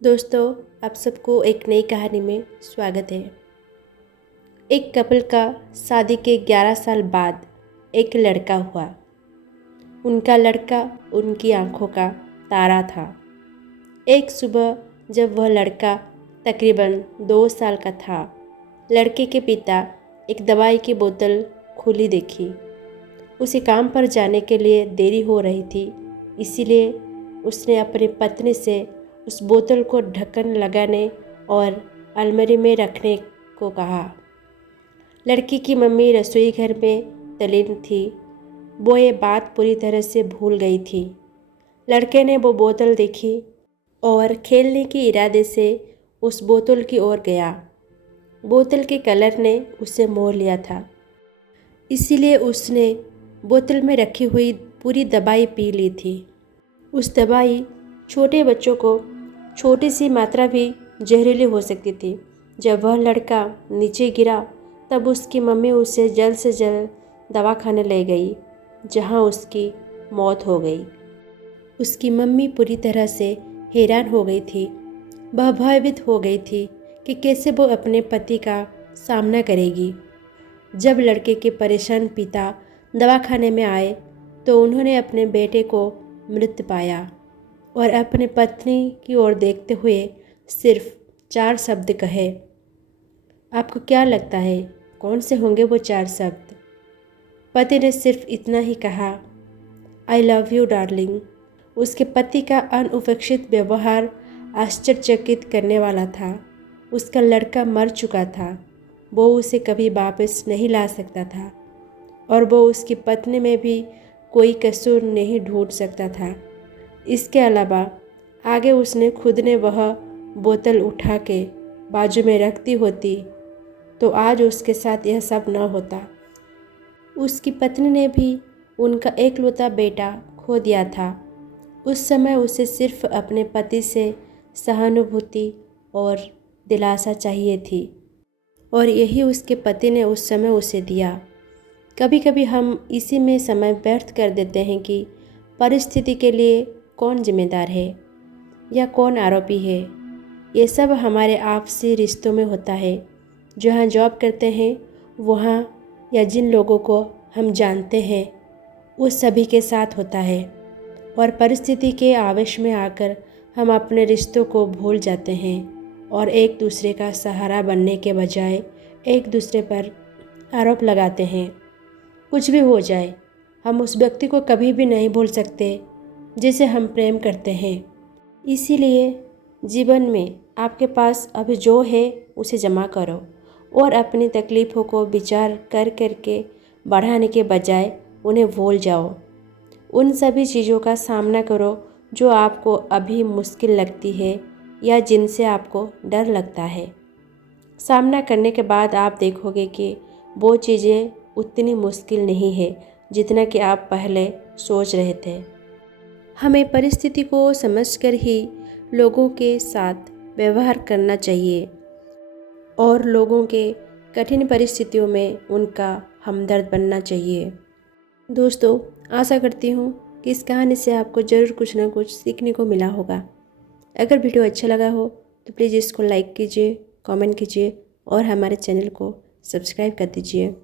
दोस्तों, आप सबको एक नई कहानी में स्वागत है। एक कपल का शादी के 11 साल बाद एक लड़का हुआ। उनका लड़का उनकी आंखों का तारा था। एक सुबह जब वह लड़का तकरीबन 2 साल का था, लड़के के पिता एक दवाई की बोतल खुली देखी। उसे काम पर जाने के लिए देरी हो रही थी, इसीलिए उसने अपनी पत्नी से उस बोतल को ढक्कन लगाने और अलमारी में रखने को कहा। लड़की की मम्मी रसोई घर में तल्लीन थी। वो ये बात पूरी तरह से भूल गई थी। लड़के ने वो बोतल देखी और खेलने के इरादे से उस बोतल की ओर गया। बोतल के कलर ने उसे मोह लिया था, इसीलिए उसने बोतल में रखी हुई पूरी दवाई पी ली थी। उस दवाई छोटे बच्चों को छोटी सी मात्रा भी जहरीली हो सकती थी। जब वह लड़का नीचे गिरा तब उसकी मम्मी उसे जल्द से जल्द दवाखाने ले गई, जहां उसकी मौत हो गई। उसकी मम्मी पूरी तरह से हैरान हो गई थी। वह भयभीत हो गई थी कि कैसे वो अपने पति का सामना करेगी। जब लड़के के परेशान पिता दवाखाने में आए तो उन्होंने अपने बेटे को मृत पाया और अपने पत्नी की ओर देखते हुए सिर्फ 4 शब्द कहे। आपको क्या लगता है कौन से होंगे वो 4 शब्द? पति ने सिर्फ इतना ही कहा, आई लव यू डार्लिंग। उसके पति का अनउपेक्षित व्यवहार आश्चर्यचकित करने वाला था। उसका लड़का मर चुका था, वो उसे कभी वापस नहीं ला सकता था और वो उसकी पत्नी में भी कोई कसूर नहीं ढूंढ सकता था। इसके अलावा आगे उसने खुद ने वह बोतल उठा के बाजू में रखती होती तो आज उसके साथ यह सब न होता। उसकी पत्नी ने भी उनका एकलौता बेटा खो दिया था। उस समय उसे सिर्फ अपने पति से सहानुभूति और दिलासा चाहिए थी और यही उसके पति ने उस समय उसे दिया। कभी कभी हम इसी में समय व्यर्थ कर देते हैं कि परिस्थिति के लिए कौन जिम्मेदार है या कौन आरोपी है। ये सब हमारे आपसी रिश्तों में होता है। जहाँ जॉब करते हैं वहाँ या जिन लोगों को हम जानते हैं उस सभी के साथ होता है और परिस्थिति के आवेश में आकर हम अपने रिश्तों को भूल जाते हैं और एक दूसरे का सहारा बनने के बजाय एक दूसरे पर आरोप लगाते हैं। कुछ भी हो जाए, हम उस व्यक्ति को कभी भी नहीं भूल सकते जिसे हम प्रेम करते हैं। इसीलिए जीवन में आपके पास अभी जो है उसे जमा करो और अपनी तकलीफ़ों को विचार कर करके बढ़ाने के बजाय उन्हें भूल जाओ। उन सभी चीज़ों का सामना करो जो आपको अभी मुश्किल लगती है या जिनसे आपको डर लगता है। सामना करने के बाद आप देखोगे कि वो चीज़ें उतनी मुश्किल नहीं है जितना कि आप पहले सोच रहे थे। हमें परिस्थिति को समझकर ही लोगों के साथ व्यवहार करना चाहिए और लोगों के कठिन परिस्थितियों में उनका हमदर्द बनना चाहिए। दोस्तों, आशा करती हूँ कि इस कहानी से आपको ज़रूर कुछ ना कुछ सीखने को मिला होगा। अगर वीडियो अच्छा लगा हो तो प्लीज़ इसको लाइक कीजिए, कमेंट कीजिए और हमारे चैनल को सब्सक्राइब कर दीजिए।